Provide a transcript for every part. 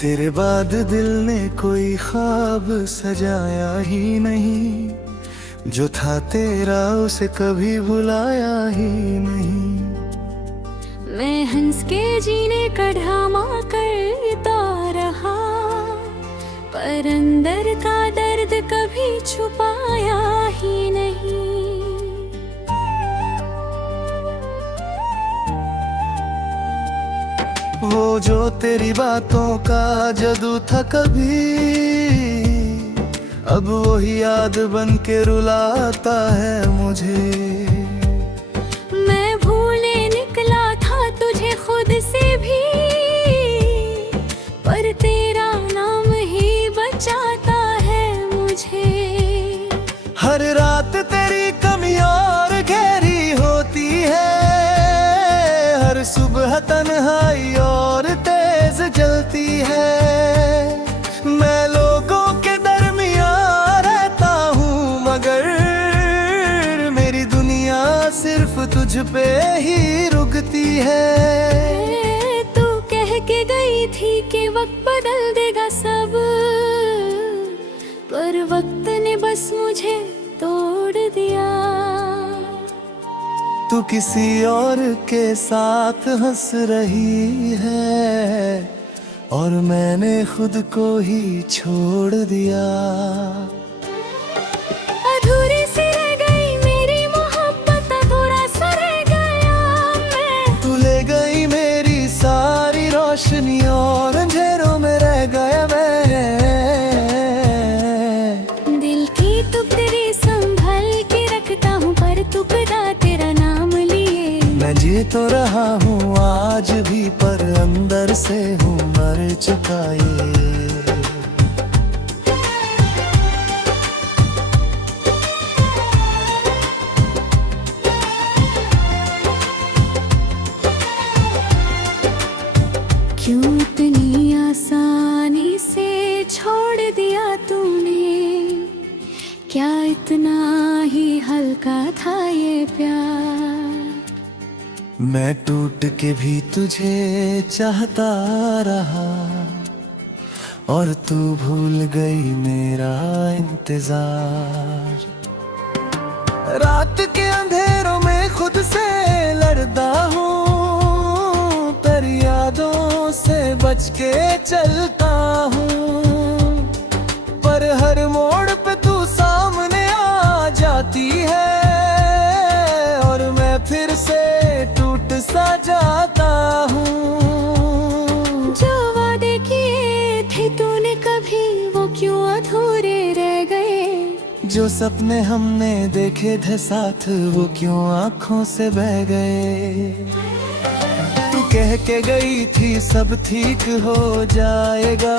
तेरे बाद दिल ने कोई ख्वाब सजाया ही नहीं, जो था तेरा उसे कभी भुलाया ही नहीं। मैं हंस के जीने का ड्रामा करता रहा, पर अंदर का दर्द कभी छुपाया ही नहीं। वो जो तेरी बातों का जादू था कभी, अब वही याद बन के रुलाता है मुझे। मैं भूले निकला था तुझे खुद से भी, पर तेरा नाम ही बचाता है मुझे। हर रात तेरी कमी और गहरी होती है, हर सुबह तन्हाई और तेज जलती है। मैं लोगों के दरमियां रहता हूँ, मगर मेरी दुनिया सिर्फ तुझ पे ही रुकती है। तू कह के गई थी कि वक्त बदल देगा सब, पर वक्त ने बस मुझे तोड़ दिया। तू किसी और के साथ हंस रही है, और मैंने खुद को ही छोड़ दिया। अधूरी सी रह गई मेरी मोहब्बत, अधूरा सा रह गया मैं। तू ले गई मेरी सारी रोशनी और अंधेरों में रह गया मैं। दिल की टुकड़ी संभल के रखता हूँ, पर टुकड़ा तेरा नाम लिए। मैं जी तो रहा हूँ आज भी, पर अंदर से हूँ मर चुका ये। क्यों इतनी आसानी से छोड़ दिया तूने, क्या इतना ही हल्का था ये प्यार। मैं टूट के भी तुझे चाहता रहा, और तू भूल गई मेरा इंतजार। रात के अंधेरों में खुद से लड़ता हूँ, तेरी यादों से बच के चलता हूँ। पर हर मोड़ पे तू सामने आ जाती है, और मैं फिर से टूट सा जाता हूँ। जो वादे किए थे तूने कभी, वो क्यों अधूरे रह गए। जो सपने हमने देखे थे साथ, वो क्यों आँखों से बह गए। तू कह के गई थी सब ठीक हो जाएगा,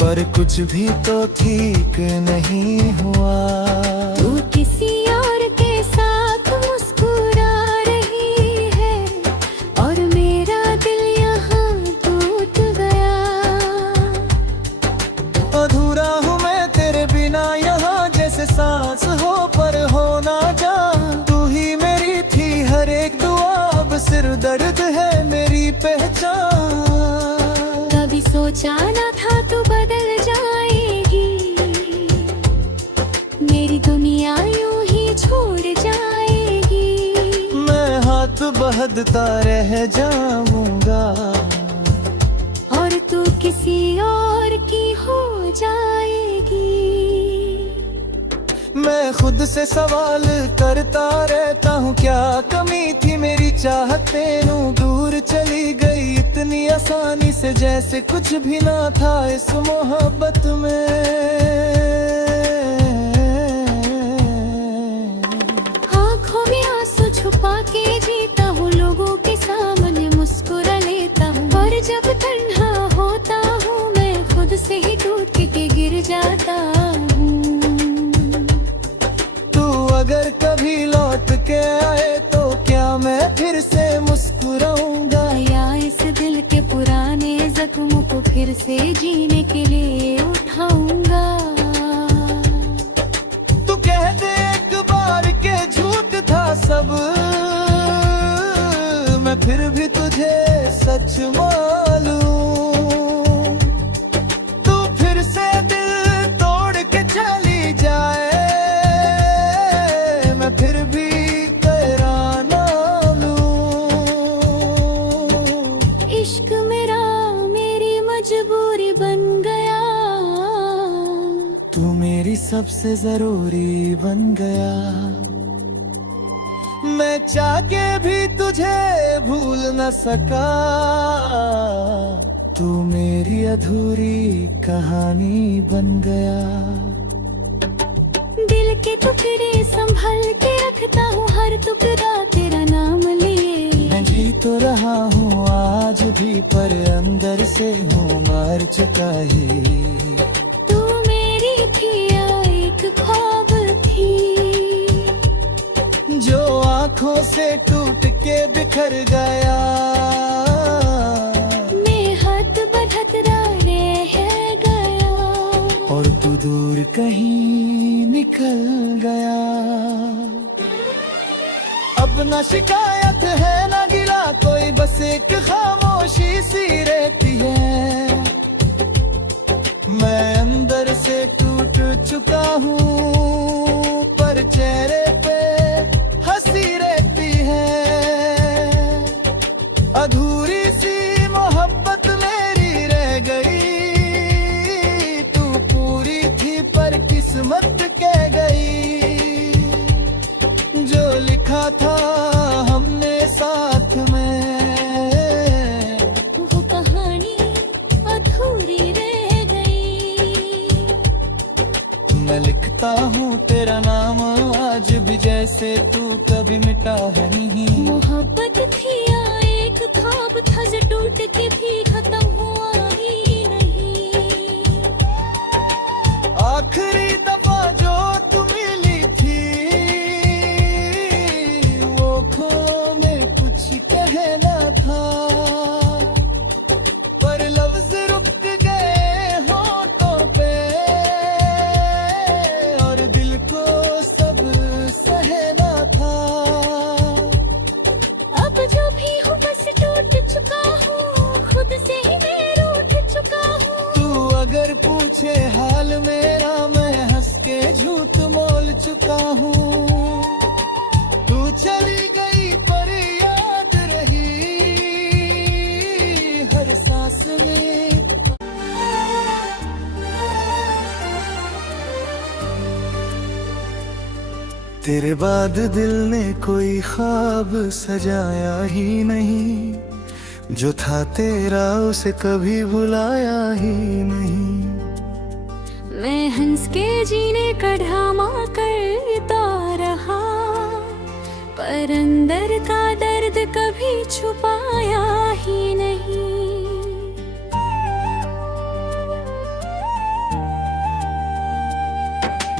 पर कुछ भी तो ठीक नहीं हुआ। तू किसी और के साथ मुस्कुरा रही है, और मेरा दिल यहाँ टूट गया। अधूरा हूँ मैं तेरे बिना यहाँ, जैसे सांस हो पर हो ना जा। तू ही मेरी थी हर एक दुआ, अब सिर दर्द है मेरी पहचान। कभी सोचा ना था तू बदल जाएगी, मेरी दुनिया यूं ही छोड़ जाएगी। मैं हाथ बहदता रह जाऊंगा, और तू किसी और की हो जाएगी। मैं खुद से सवाल करता रहता हूँ, क्या कमी थी मेरी चाहते नू। दूर चली गई इतनी आसानी से, जैसे कुछ भी ना था इस मोहब्बत में। आँखों में आंसू छुपा के जीता हूँ, लोगों के सामने मुस्कुरा लेता हूँ। पर जब तन्हा होता हूँ, मैं खुद से ही टूट के गिर जाता हूँ। अगर कभी लौट के आए तो क्या मैं फिर से मुस्कुराऊंगा, या इस दिल के पुराने जख्मों को फिर से जीने के लिए उठाऊंगा। तू कह दे एक बार के झूठ था सब, मैं फिर भी तुझे सच मालूम। सबसे जरूरी बन गया। मैं चाह के भी तुझे भूल न सका, तू मेरी अधूरी कहानी बन गया। दिल के टुकड़े संभल के रखता हूँ, हर टुकड़ा तेरा नाम लिए। मैं जी तो रहा हूँ आज भी, पर अंदर से हूँ मर चुका ही। तू मेरी थी या एक ख्वाब थी, जो आँखों से टूट के बिखर गया। मैं हाथ बढ़त रह गया, और तू दूर कहीं निकल गया। अब न शिकायत है न गिला कोई, बस एक खामोशी सी रहती है। मैं अंदर से टूट चुका हूँ, पर चेहरे पे हंसी रहती है। अधूरी सी मोहब्बत मेरी रह गई, तू पूरी थी पर किस्मत कह गई। जो लिखा था हमने साथ में, वो कहानी अधूरी रह गई। मैं लिखता हूँ तेरा नाम आज भी, जैसे तू कभी मिटा है नहीं। मोहब्बत थी या एक ख्वाब था, जो टूट के भी खत्म हुआ ही नहीं। आखिरी दफा जो तू मिली थी, वो खो में कुछ कहना था, पर लफ्ज रुक गए होठों पे, और दिल को सब सहना था। अब जो भी हूँ बस टूट चुका हूँ, खुद से ही मैं रूठ चुका हूँ। तू अगर पूछे हाल मेरा, मैं हंस के झूठ मोल चुका हूँ। तू चली गई पर याद रही हर सांस में। तेरे बाद दिल ने कोई ख्वाब सजाया ही नहीं, जो था तेरा उसे कभी भुलाया ही नहीं। मैं हंस के जीने का ड्रामा करता रहा, पर अंदर का दर्द कभी छुपाया ही नहीं।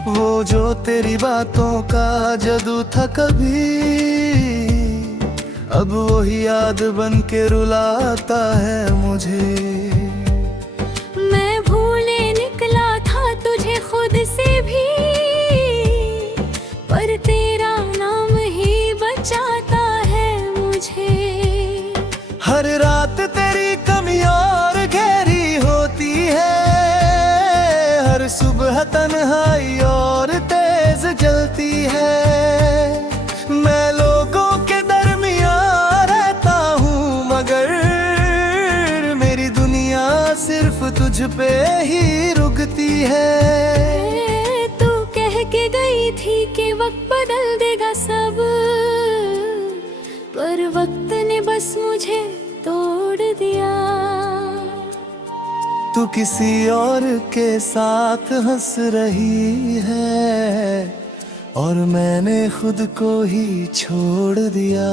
वो जो तेरी बातों का जादू था कभी, अब वही याद बन के रुलाता है मुझे। मैं भूले निकला था तुझे खुद से भी, पर तेरा नाम ही बचाता है मुझे। हर रात तेरी कमी और गहरी होती है, हर सुबह तन्हाई और तेज जलती है। मैं लोगों के दरमियान रहता हूँ, मगर मेरी दुनिया सिर्फ तुझ पे ही रुकती है। तू कह के गई थी कि वक्त बदल देगा सब, पर वक्त ने बस मुझे तोड़ दिया। तू किसी और के साथ हंस रही है, और मैंने खुद को ही छोड़ दिया।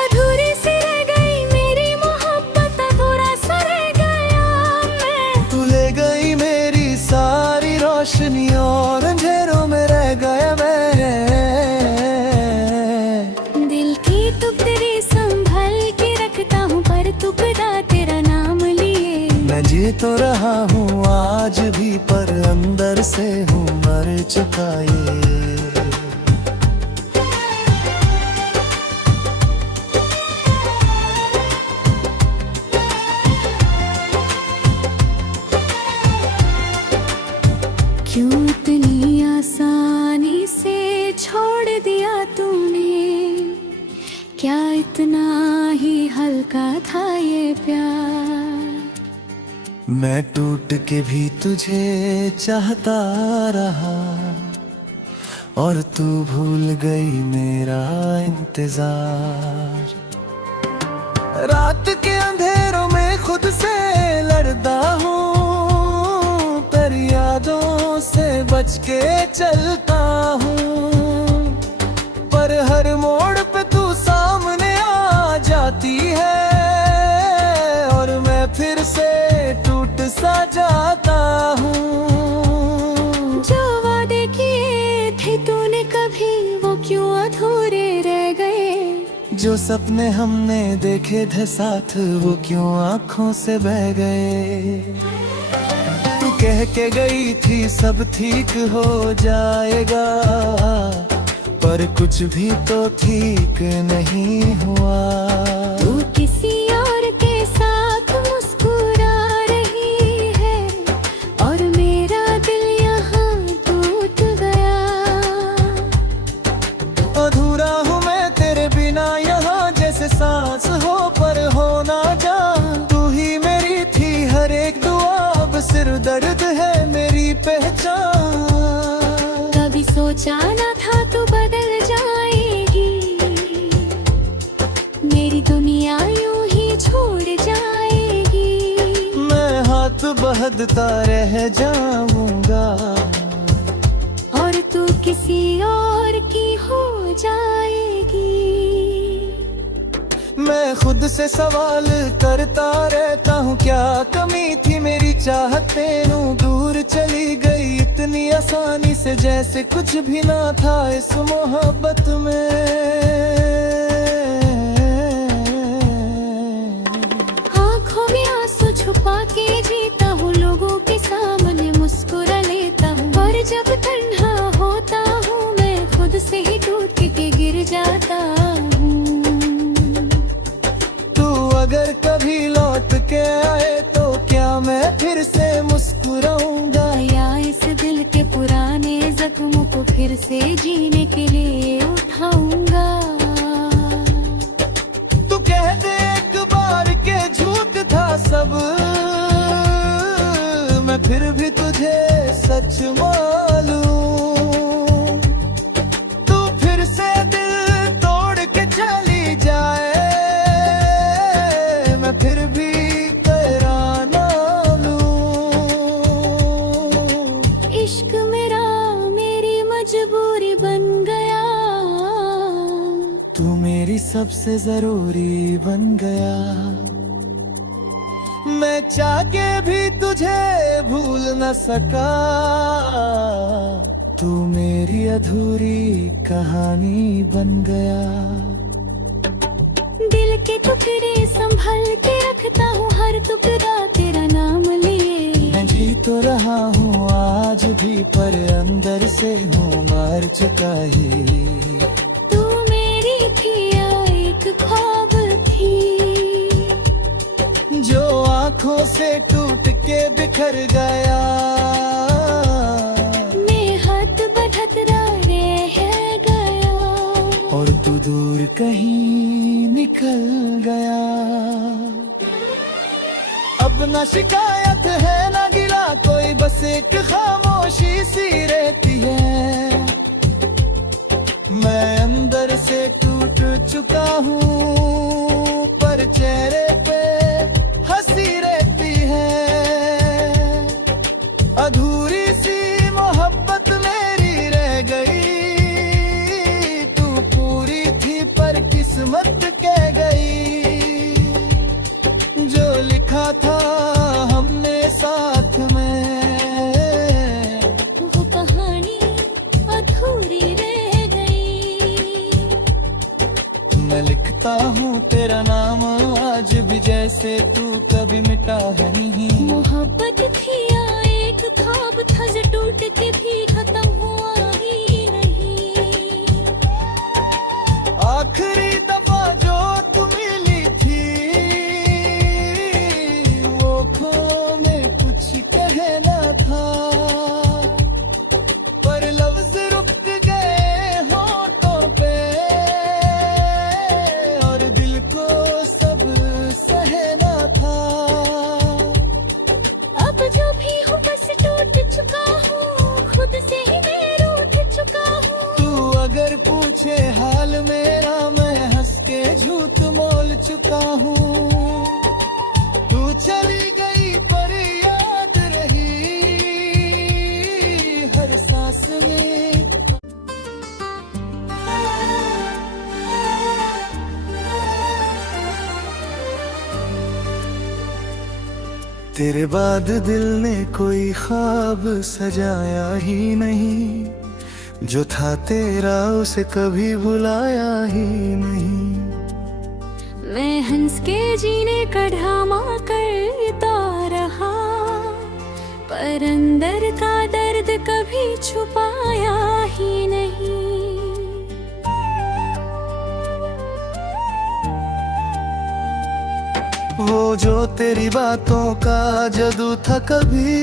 अधूरी सी रह गई मेरी मोहब्बत, अधूरा सा रह गया मैं। तू ले गई मेरी सारी रोशनी, और अंधेरों में रह गया मैं। दिल की टुकड़ी संभल के रखता हूँ, पर टुकड़ा तेरा नाम लिए। मैं जी तो रहा हूँ आज भी, पर अंदर से हूँ मर चुका ये। क्यों इतनी आसानी से छोड़ दिया तूने, क्या इतना ही हल्का था ये प्यार। मैं टूट के भी तुझे चाहता रहा और तू भूल गई मेरा इंतजार। रात के अंधेरों में खुद से लड़ता हूँ, तेरी यादों से बच के चलता हूँ, पर हर मोड़ पे तू सामने आ जाती है और मैं फिर से टूट सा जाता हूँ। जो वादे किए थे तूने कभी वो क्यों अधूरे रह गए? जो सपने हमने देखे थे साथ वो क्यों आँखों से बह गए? तू कह के गई थी सब ठीक हो जाएगा, पर कुछ भी तो ठीक नहीं हुआ। तू किसी और के साथ मुस्कुरा रही है और मेरा दिल यहाँ टूट गया। अधूरा हूँ मैं तेरे बिना यहाँ, जैसे सांस हो पर हो ना जा। तू ही मेरी थी हर एक दुआ, अब सिर दर्द है मेरी पहचान। कभी सोचा ना था तू बदल जाएगी, मेरी दुनिया यूं ही छोड़ जाएगी। मैं हाथ बहदता रह जाऊंगा और तू किसी और की हो जाएगी। मैं खुद से सवाल करता रहता हूँ, क्या कमी थी मेरी चाहत में? दूर चली गई इतनी आसानी से, जैसे कुछ भी ना था इस मोहब्बत में। आँखों में आंसू छुपा के जीता हूँ, लोगों के सामने मुस्कुरा लेता हूँ, पर जब तन्हा होता हूँ मैं खुद से ही टूट के गिर जाता हूँ। तू अगर कभी लौट के आए तो क्या मैं फिर से मुस्कुराऊंगा, या इस दिल के पुराने जख्मों को फिर से जीने के लिए उठाऊंगा। तू कह दे एक बार के झूठ था सब, मैं फिर भी तुझे सच मालूं। तू फिर से दिल तोड़ के चली जाए, मैं फिर भी तेरा ना लूं। इश्क मेरा मेरी मजबूरी बन गया, तू मेरी सबसे जरूरी बन गया। मैं चाह के भी तुझे भूल न सका, तू मेरी अधूरी कहानी बन गया। दिल के टुकड़े संभल के रखता हूँ, हर टुकड़ा तेरा नाम लिए। मैं जी तो रहा हूँ आज भी, पर अंदर से हूँ मर चुका ही। तू मेरी थी या एक ख्वाब थी, जो आँखों से टूट के बिखर गया। मैं हाथ बढ़त रह गया और तू दूर कहीं निकल गया। अब न शिकायत है न गिला कोई, बस एक खामोशी सी रहती है। मैं अंदर से टूट चुका हूँ, पर चेहरे पे हंसी रहती है। अधूरी सी मोहब्बत मेरी रह गई, तू पूरी थी पर किस्मत कह गई। जो लिखा था हमने साथ में, वो कहानी अधूरी रह गई। मैं लिखता हूँ तेरा नाम आज भी, जैसे तू कभी मिटा है नहीं। मोहब्बत थी या एक ख्वाब था, जो टूट के भी खत्म हुआ ही नहीं। आखिरी दफा जो तू मिली थी, वो खो में कुछ कहना था, पर लफ्ज रुक गए होठों पे, और दिल को सब सहना था। पूछे हाल मेरा, मैं हंस के झूठ मोल चुका हूँ। तू चली गई पर याद रही हर सांस में। तेरे बाद दिल ने कोई ख्वाब सजाया ही नहीं, जो था तेरा उसे कभी भुलाया ही नहीं। मैं हंस के जीने का ड्रामा करता रहा, पर अंदर का दर्द कभी छुपाया ही नहीं। वो जो तेरी बातों का जादू था कभी,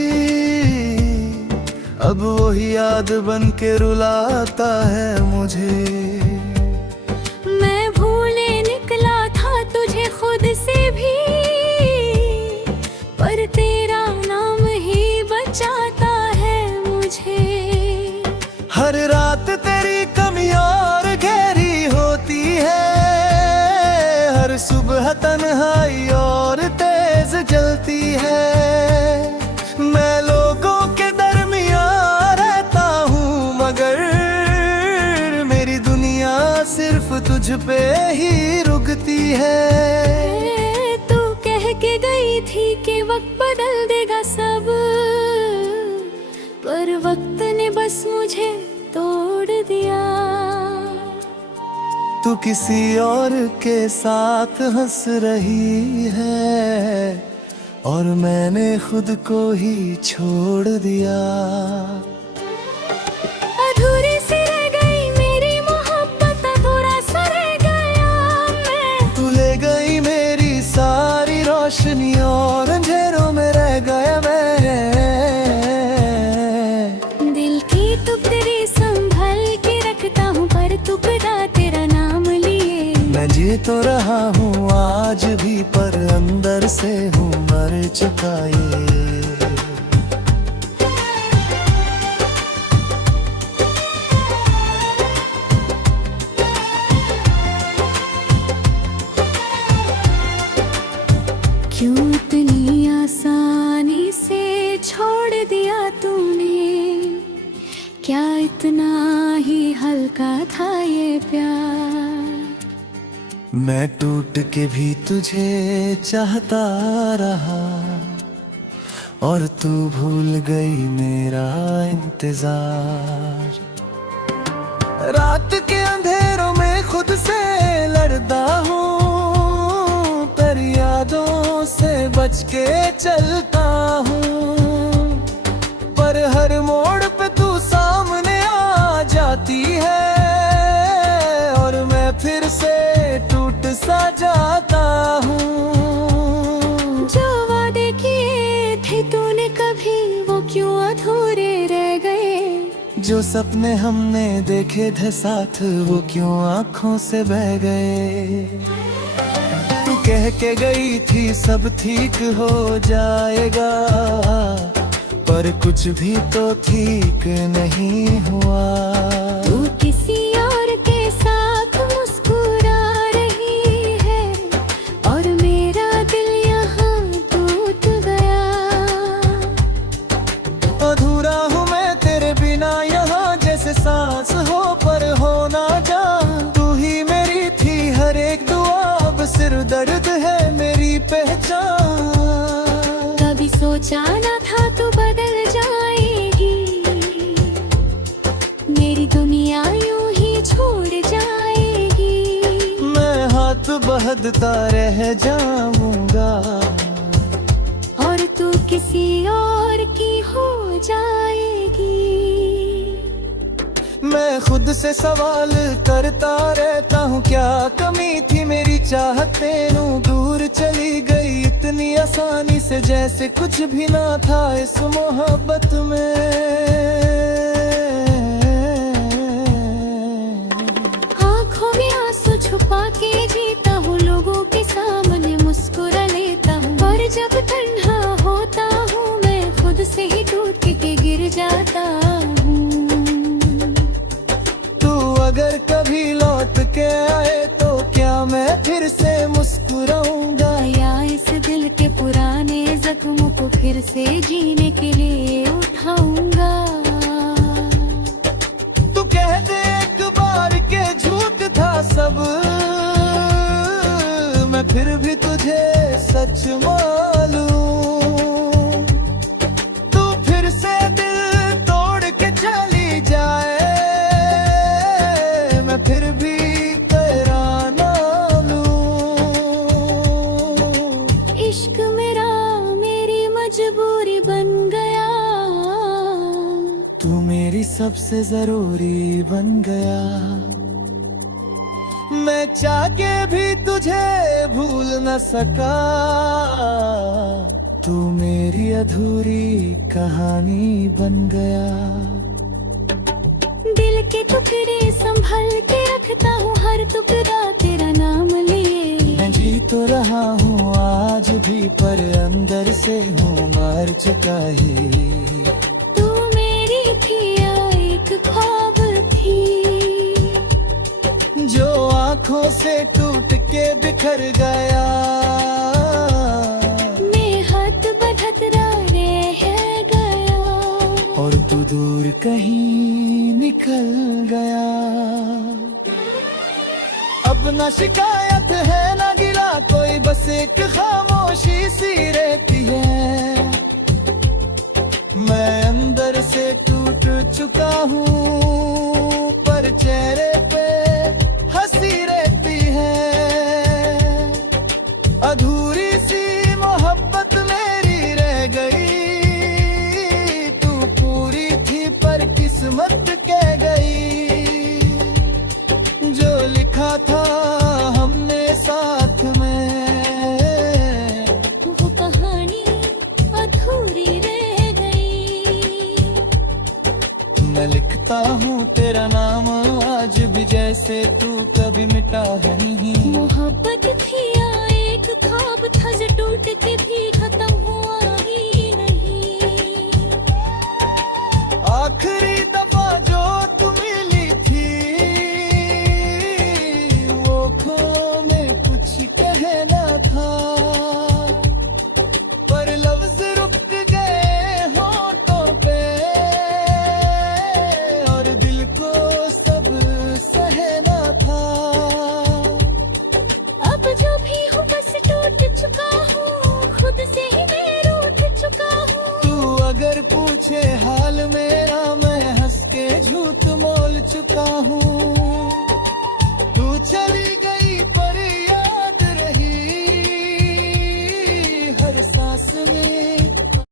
अब वही याद बन के रुलाता है मुझे। मैं भूलने निकला था तुझे खुद से भी, पर तेरा नाम ही बचाता है मुझे। हर रात तेरी कमी और गहरी होती है, हर सुबह तन्हाई और तेज जलती है। मैं लोगों के दरमियां रहता हूँ, मगर मेरी दुनिया सिर्फ तुझ पे ही रुकती है। तू कह के गई थी कि वक्त बदल देगा सब, पर वक्त ने बस मुझे तोड़ दिया। तू किसी और के साथ हंस रही है, और मैंने खुद को ही छोड़ दिया। अधूरी सी रह गई मेरी मोहब्बत, अधूरा सा रह गया मैं। तू ले गई मेरी सारी रोशनी और अंधेरों में रह गया मैं। दिल की टुकड़ी संभल के रखता हूँ, पर टुकड़ा तेरा नाम लिए। मैं जी तो रहा हूँ आज भी, पर अंदर से हूँ मर चुका ये। क्यों इतनी आसानी से छोड़ दिया तूने, क्या इतना ही हल्का था ये प्यार। मैं टूट के भी तुझे चाहता रहा, और तू भूल गई मेरा इंतजार। रात के अंधेरों में खुद से लड़ता हूँ, पर यादों से बच के चलता हूँ। पर हर मोड़ पे तू सामने आ जाती है, और मैं फिर से टूट सा जाता हूँ। जो वादे किए थे तूने कभी, वो क्यों अधूरे रह गए। जो सपने हमने देखे थे साथ, वो क्यों आँखों से बह गए। तू कह के गई थी सब ठीक हो जाएगा, पर कुछ भी तो ठीक नहीं हुआ। तू किसी और के साथ मुस्कुरा रही है, और मेरा दिल यहाँ टूट गया। अधूरा हूँ मैं तेरे बिना यहाँ, जैसे सांस हो पर हो ना जा। तू ही मेरी थी हर एक दुआ, अब सिर दर्द है मेरी पहचान। कभी सोचा ना था तू बदल जाएगी, मेरी दुनिया यूं ही छोड़ जाएगी। मैं हाथ बहदता रह जाऊंगा, और तू किसी और की हो जाएगी। मैं खुद से सवाल करता रहता हूँ, क्या कमी थी मेरी चाहते नू। दूर चली गई इतनी आसानी से, जैसे कुछ भी ना था इस मोहब्बत में। आँखों में आंसू छुपा के जीता हूँ, लोगों के सामने मुस्कुरा लेता हूँ। पर जब तन्हा होता हूँ, मैं खुद से ही टूट के गिर जाता हूँ। तू अगर कभी फिर से जीने के लिए उठाऊंगा। तू कह दे एक बार के झूठ था सब, मैं फिर भी तुझे सच मालूं। तू फिर से दिल तोड़ के चली जाए, मैं फिर भी तेरा ना लूं। इश्क मेरा मेरी मजबूरी बन गया, तू मेरी सबसे जरूरी बन गया। मैं चाह के भी तुझे भूल न सका, तू मेरी अधूरी कहानी बन गया। दिल के टुकड़े संभल के रखता हूँ, हर टुकड़ा तेरा नाम लिए। मैं जी तो रहा हूँ आज भी, पर अंदर से हूँ मर चुका ही। तू मेरी थी या एक ख्वाब थी, जो आँखों से टूट के बिखर गया। मैं हाथ बढ़त रह गया, और तू दूर कहीं निकल गया। अब न शिकायत है न गिला कोई, बस एक खामोशी सी रहती है। मैं अंदर से टूट चुका हूँ, पर चेहरे पे हंसी रहती है। अधूरी सी मोहब्बत मेरी रह गई, तू पूरी थी पर किस्मत कह गई। जो लिखा था हमने साथ में, वो कहानी अधूरी रह गई। मैं लिखता हूँ तेरा नाम आज भी, जैसे तू कभी मिटा नहीं। मोहब्बत थी या एक ख्वाब था, जो टूट के भी खत्म हुआ ही नहीं। आखिरी दफा जो तू मिली थी, वो खो में कुछ कहना था, पर लफ्ज रुक गए होठों पे, और दिल को सब सहना था। अब जो भी हूँ बस टूट चुका हूँ, खुद से ही मैं रूठ चुका हूँ। तू अगर पूछे हाल मेरा, मैं हंस के झूठ मोल चुका हूँ। तू चली गई पर